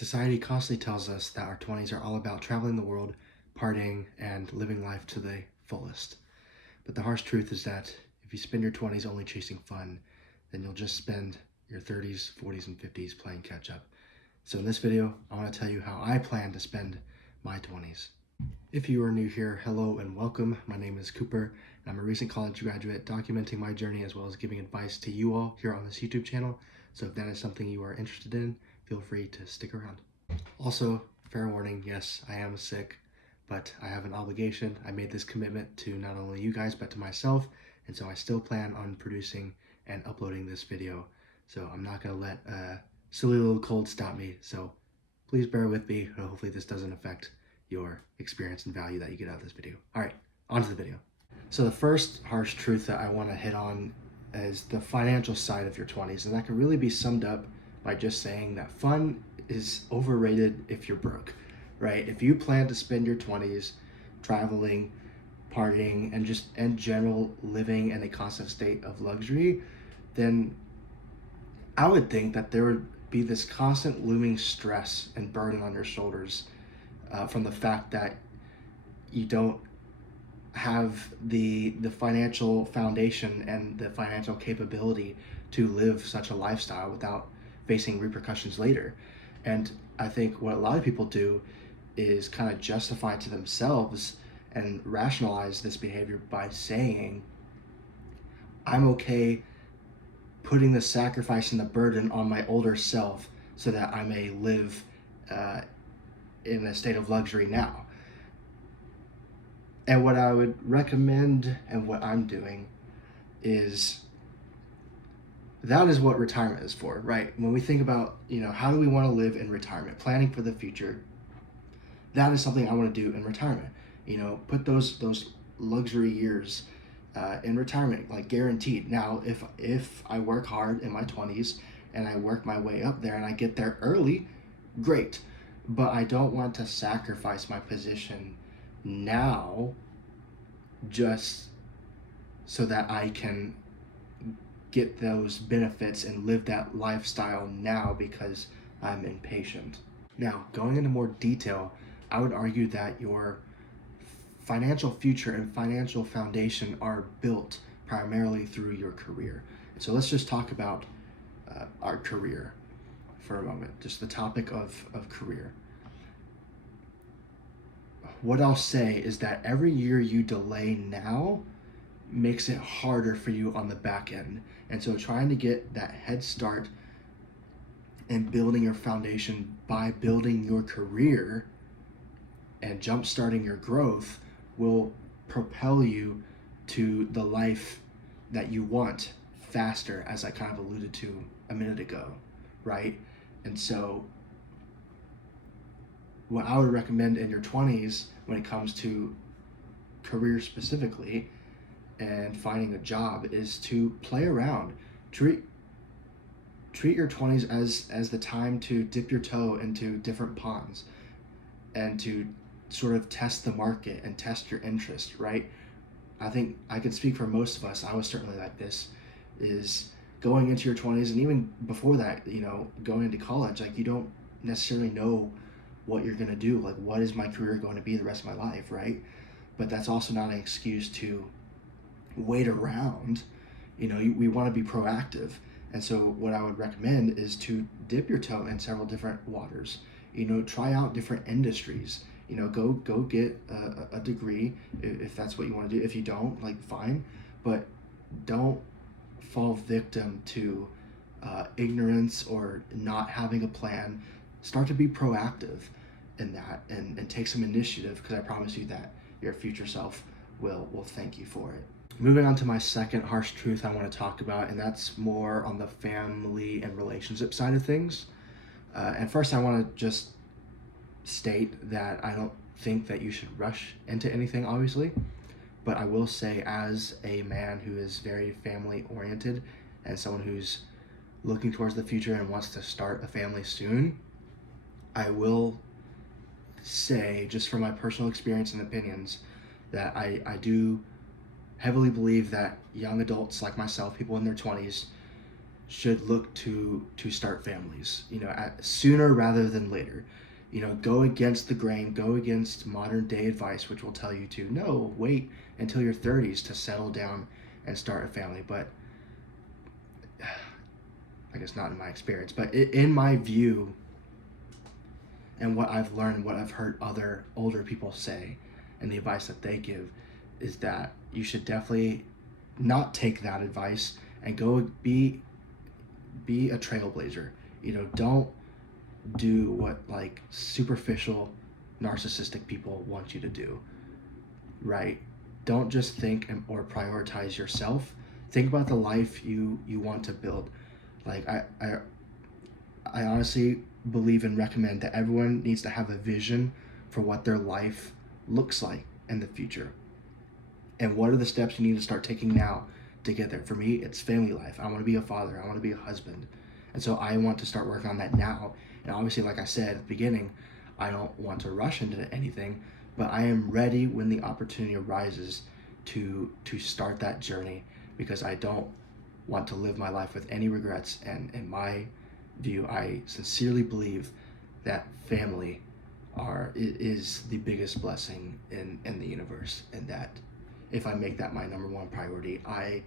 Society constantly tells us that our 20s are all about traveling the world, partying, and living life to the fullest. But the harsh truth is that if you spend your 20s only chasing fun, then you'll just spend your 30s, 40s, and 50s playing catch up. So in this video, I want to tell you how I plan to spend my 20s. If you are new here, hello and welcome. My name is Cooper, and I'm a recent college graduate documenting my journey as well as giving advice to you all here on this YouTube channel. So if that is something you are interested in, feel free to stick around. Also, fair warning, yes, I am sick, but I have an obligation. I made this commitment to not only you guys, but to myself, and so I still plan on producing and uploading this video. So I'm not going to let a silly little cold stop me, so please bear with me. Hopefully this doesn't affect your experience and value that you get out of this video. All right, on to the video. So the first harsh truth that I want to hit on is the financial side of your 20s, and that can really be summed up by just saying that fun is overrated if you're broke, right? If you plan to spend your 20s traveling, partying, and just in general living in a constant state of luxury, then I would think that there would be this constant looming stress and burden on your shoulders from the fact that you don't have the financial foundation and the financial capability to live such a lifestyle without facing repercussions later. And I think what a lot of people do is kind of justify to themselves and rationalize this behavior by saying, I'm okay putting the sacrifice and the burden on my older self so that I may live in a state of luxury now. And what I would recommend and what I'm doing is that is what retirement is for, right? When we think about, how do we want to live in retirement, planning for the future, that is something I want to do in retirement. Put those luxury years in retirement, like guaranteed. Now, if I work hard in my 20s and I work my way up there and I get there early, great. But I don't want to sacrifice my position now just so that I can get those benefits and live that lifestyle now because I'm impatient. Now, going into more detail, I would argue that your financial future and financial foundation are built primarily through your career. So let's just talk about our career for a moment, just the topic of career. What I'll say is that every year you delay now makes it harder for you on the back end. And so trying to get that head start and building your foundation by building your career and jump starting your growth will propel you to the life that you want faster, as I kind of alluded to a minute ago, right? And so what I would recommend in your 20s when it comes to career specifically and finding a job is to play around. Treat your 20s as the time to dip your toe into different ponds and to sort of test the market and test your interest, right? I think I can speak for most of us. I was certainly like this, is going into your 20s and even before that, going into college, like you don't necessarily know what you're going to do. Like, what is my career going to be the rest of my life, right? But that's also not an excuse to wait around. We want to be proactive. And so what I would recommend is to dip your toe in several different waters. Try out different industries. Go get a degree if that's what you want to do. If you don't, like, fine, but don't fall victim to ignorance or not having a plan. Start to be proactive in that and take some initiative, because I promise you that your future self will thank you for it. Moving on to my second harsh truth I want to talk about, and that's more on the family and relationship side of things. And first I want to just state that I don't think that you should rush into anything, obviously, but I will say, as a man who is very family oriented and someone who's looking towards the future and wants to start a family soon, I will say, just from my personal experience and opinions, that I do heavily believe that young adults like myself, people in their 20s, should look to start families, sooner rather than later. Go against the grain, go against modern day advice, which will tell you to no, wait until your 30s to settle down and start a family. But I guess not in my experience, but in my view and what I've learned and what I've heard other older people say and the advice that they give is that you should definitely not take that advice and go be a trailblazer. Don't do what like superficial narcissistic people want you to do, right? Don't just think or prioritize yourself. Think about the life you want to build. Like I honestly believe and recommend that everyone needs to have a vision for what their life looks like in the future. And what are the steps you need to start taking now to get there? For me, it's family life. I want to be a father. I want to be a husband. And so I want to start working on that now. And obviously, like I said at the beginning, I don't want to rush into anything, but I am ready when the opportunity arises to start that journey, because I don't want to live my life with any regrets. And in my view, I sincerely believe that family is the biggest blessing in the universe, and that if I make that my number one priority, I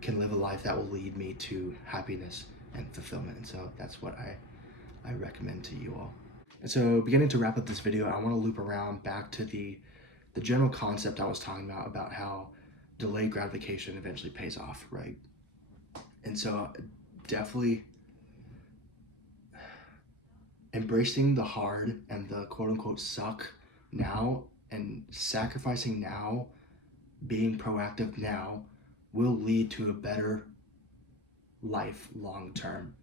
can live a life that will lead me to happiness and fulfillment. And so that's what I recommend to you all. And so beginning to wrap up this video, I want to loop around back to the general concept I was talking about how delayed gratification eventually pays off, right? And so definitely embracing the hard and the quote unquote suck now and sacrificing now, being proactive now, will lead to a better life long term.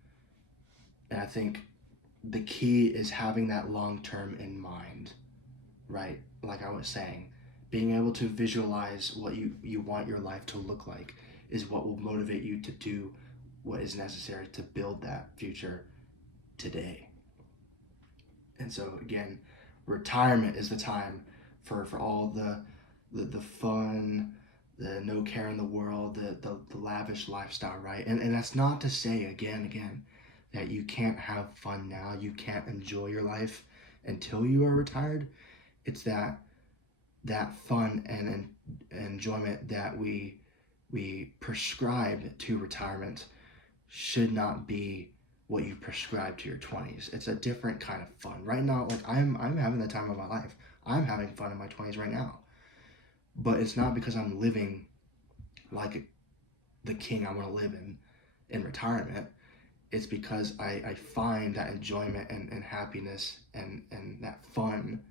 And I think the key is having that long term in mind, right? Like I was saying, being able to visualize what you want your life to look like is what will motivate you to do what is necessary to build that future today. And so again, retirement is the time for all the fun, the no care in the world, the lavish lifestyle, right? And that's not to say again that you can't have fun now, you can't enjoy your life until you are retired. It's that fun and enjoyment that we prescribe to retirement should not be what you prescribe to your 20s. It's a different kind of fun. Right now, like I'm having the time of my life. I'm having fun in my 20s right now. But it's not because I'm living like the king I want to live in retirement. It's because I find that enjoyment and happiness and that fun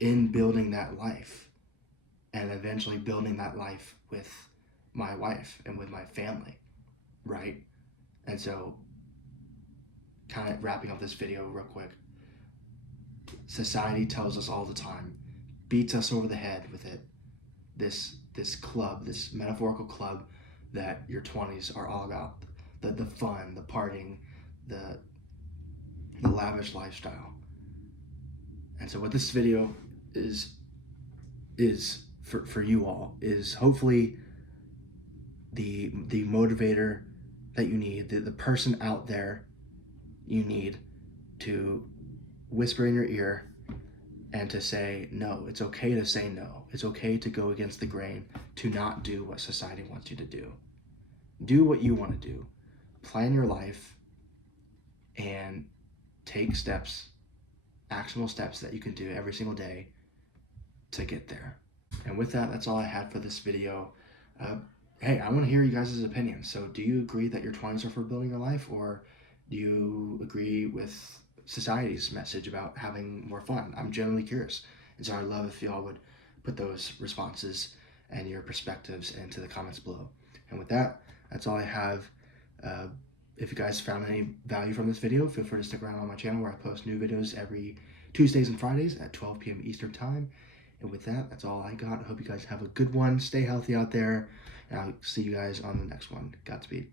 in building that life, and eventually building that life with my wife and with my family, right? And so kind of wrapping up this video real quick, society tells us all the time, beats us over the head with it, this club, this metaphorical club, that your 20s are all about the fun, the partying, the lavish lifestyle. And so what this video is for you all is hopefully the motivator that you need, the person out there you need to whisper in your ear and to say no. It's okay to say no. It's okay to go against the grain, to not do what society wants you to do. Do what you want to do. Plan your life and take steps, actionable steps that you can do every single day to get there. And with that, that's all I had for this video. Hey, I want to hear you guys' opinions. So do you agree that your 20s are for building your life, or do you agree with society's message about having more fun? I'm genuinely curious. And so I'd love if y'all would put those responses and your perspectives into the comments below. And with that, that's all I have. If you guys found any value from this video, feel free to stick around on my channel where I post new videos every Tuesdays and Fridays at 12 p.m. Eastern Time. And with that, that's all I got. I hope you guys have a good one. Stay healthy out there. And I'll see you guys on the next one. Godspeed.